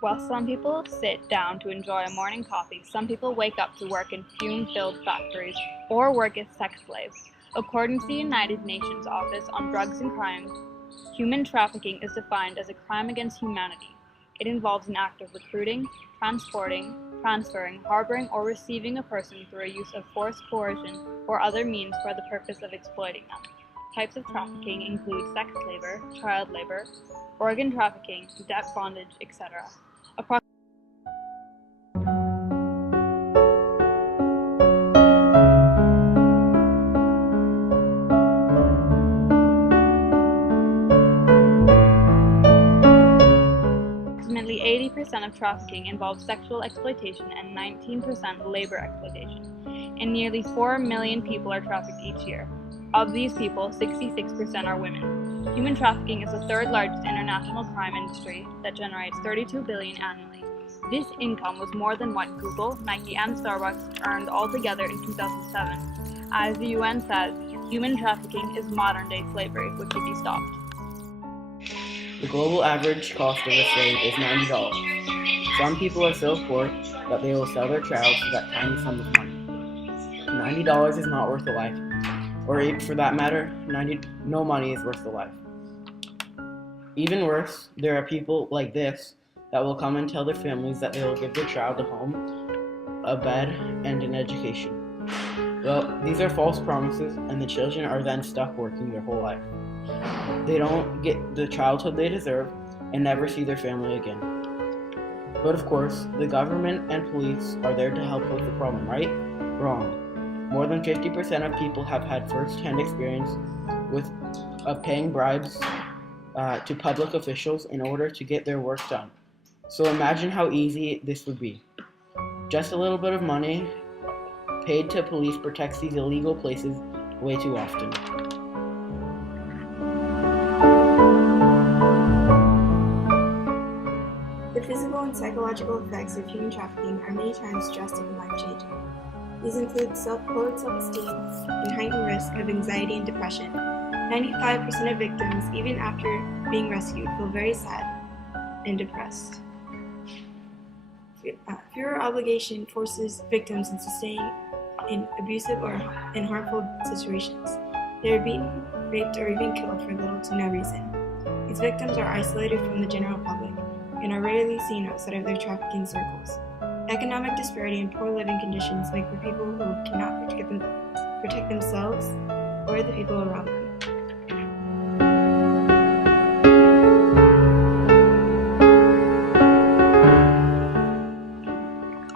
While some people sit down to enjoy a morning coffee, some people wake up to work in fume-filled factories or work as sex slaves. According to the United Nations Office on Drugs and Crime, human trafficking is defined as a crime against humanity. It involves an act of recruiting, transporting, transferring, harboring, or receiving a person through a use of force, coercion, or other means for the purpose of exploiting them. Types of trafficking include sex labor, child labor, organ trafficking, debt bondage, etc. Approximately 80% of trafficking involves sexual exploitation and 19% labor exploitation, and nearly 4 million people are trafficked each year. Of these people, 66% are women. Human trafficking is the third largest international crime industry that generates $32 billion annually. This income was more than what Google, Nike, and Starbucks earned altogether in 2007. As the UN says, human trafficking is modern-day slavery, which should be stopped. The global average cost of a slave is $90. Some people are so poor that they will sell their child for that tiny sum of money. $90 is not worth a life, or for that matter, no money is worth a life. Even worse, there are people like this that will come and tell their families that they will give their child a home, a bed, and an education. Well, these are false promises, and the children are then stuck working their whole life. They don't get the childhood they deserve and never see their family again. But of course, the government and police are there to help with the problem, right? Wrong. More than 50% of people have had first-hand experience with paying bribes to public officials in order to get their work done. So imagine how easy this would be. Just a little bit of money paid to police protects these illegal places way too often. The physical and psychological effects of human trafficking are many times drastic and life-changing. These include lowered self-esteem and heightened risk of anxiety and depression. 95% of victims, even after being rescued, feel very sad and depressed. Fewer obligation forces victims into staying in abusive and harmful situations. They are beaten, raped, or even killed for little to no reason. These victims are isolated from the general public and are rarely seen outside of their trafficking circles. Economic disparity and poor living conditions make for people who cannot protect themselves or the people around them.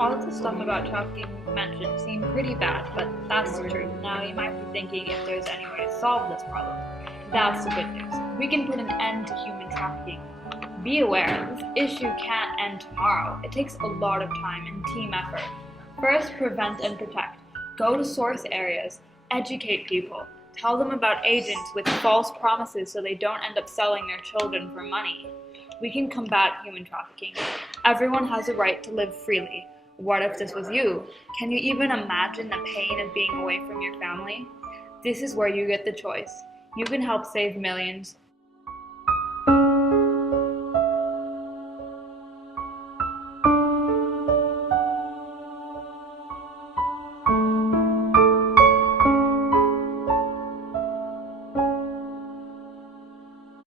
All of the stuff about trafficking we've mentioned seem pretty bad, but that's the truth. Now you might be thinking if there's any way to solve this problem. That's the good news. We can put an end to human trafficking. Be aware, this issue can't end tomorrow. It takes a lot of time and team effort. First, prevent and protect. Go to source areas, educate people, tell them about agents with false promises so they don't end up selling their children for money. We can combat human trafficking. Everyone has a right to live freely. What if this was you? Can you even imagine the pain of being away from your family? This is where you get the choice. You can help save millions